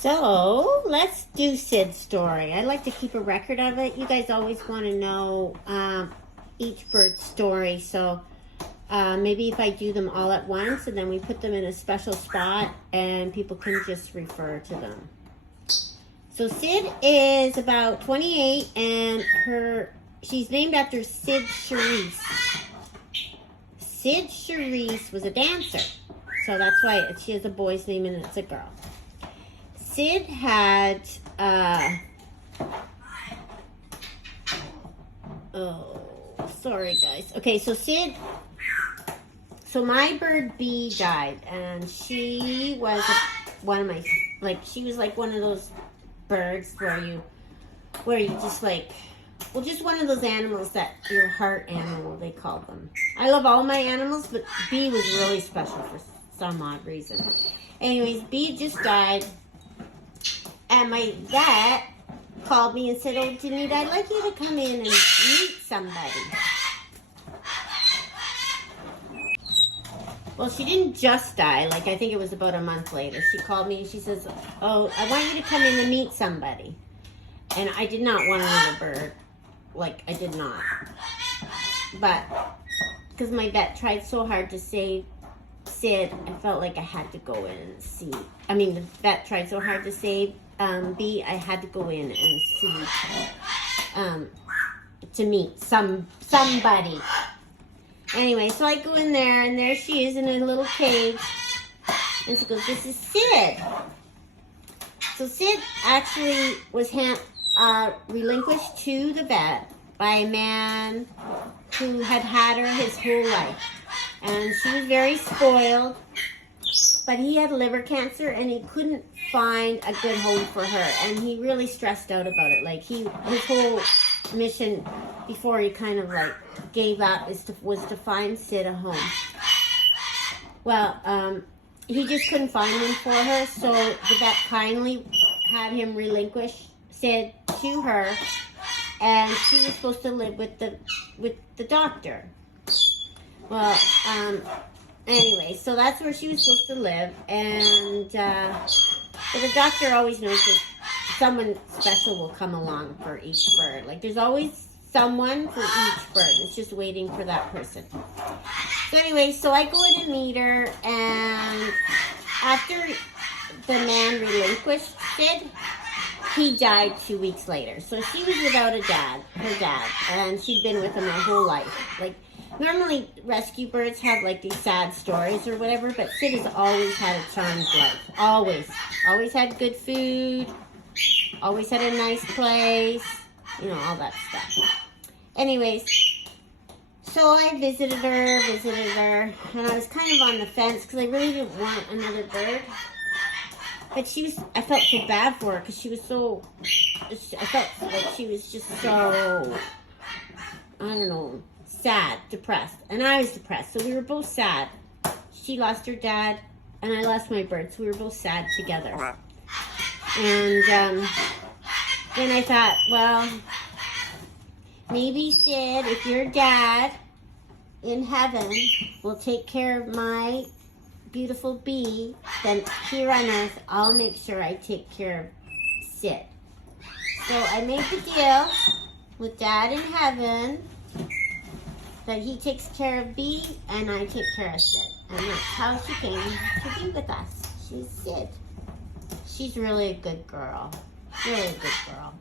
So let's do Sid's story. I like to keep a record of it. You guys always want to know each bird's story. So maybe if I do them all at once and then we put them in a special spot and people can just refer to them. So Sid is about 28 and she's named after Sid Charisse. Sid Charisse was a dancer. So that's why she has a boy's name and it's a girl. Sid had, oh, sorry guys. Okay, so my bird Bee died, and she was one of my, she was like one of those birds where you just just one of those animals that your heart animal, they call them. I love all my animals, but Bee was really special for some odd reason. Anyways, Bee just died. And my vet called me and said, "Oh, Danita, I'd like you to come in and meet somebody." Well, she didn't just die. I think it was about a month later. She called me and she says, "Oh, I want you to come in and meet somebody." And I did not want another bird. I did not. But because my vet tried so hard to save Sid, I felt like I had to go in and see. I mean, the vet tried so hard to save Bee, I had to go in and see, to meet somebody. Anyway, so I go in there, and there she is in a little cage, and she goes, "This is Sid." So Sid actually was relinquished to the vet by a man who had her his whole life, and she was very spoiled. But he had liver cancer, and he couldn't find a good home for her, and he really stressed out about it. His whole mission before he kind of gave up was to find Sid a home. Well, he just couldn't find one for her, so the vet kindly had him relinquish Sid to her, and she was supposed to live with the doctor. Well, anyway, so that's where she was supposed to live, and but the doctor always knows that someone special will come along for each bird. There's always someone for each bird. It's just waiting for that person. So anyway, so I go in and meet her, and after the man relinquished Sid, he died 2 weeks later. So she was without her dad, and she'd been with him her whole life. Normally, rescue birds have these sad stories or whatever, but Sid has always had a charmed life. Always. Always had good food. Always had a nice place. All that stuff. Anyways, so I visited her, and I was kind of on the fence because I really didn't want another bird. But I felt so bad for her because she was so, I felt like she was just so, I don't know, sad, depressed, and I was depressed, so we were both sad. She lost her dad, and I lost my bird, so we were both sad together. And then I thought, well, maybe Sid, if your dad in heaven will take care of my beautiful Bee, then here on earth, I'll make sure I take care of Sid. So I made the deal with Dad in heaven that he takes care of Bee and I take care of Sid. And that's how she came to be with us. She's Sid. She's really a good girl. Really a good girl.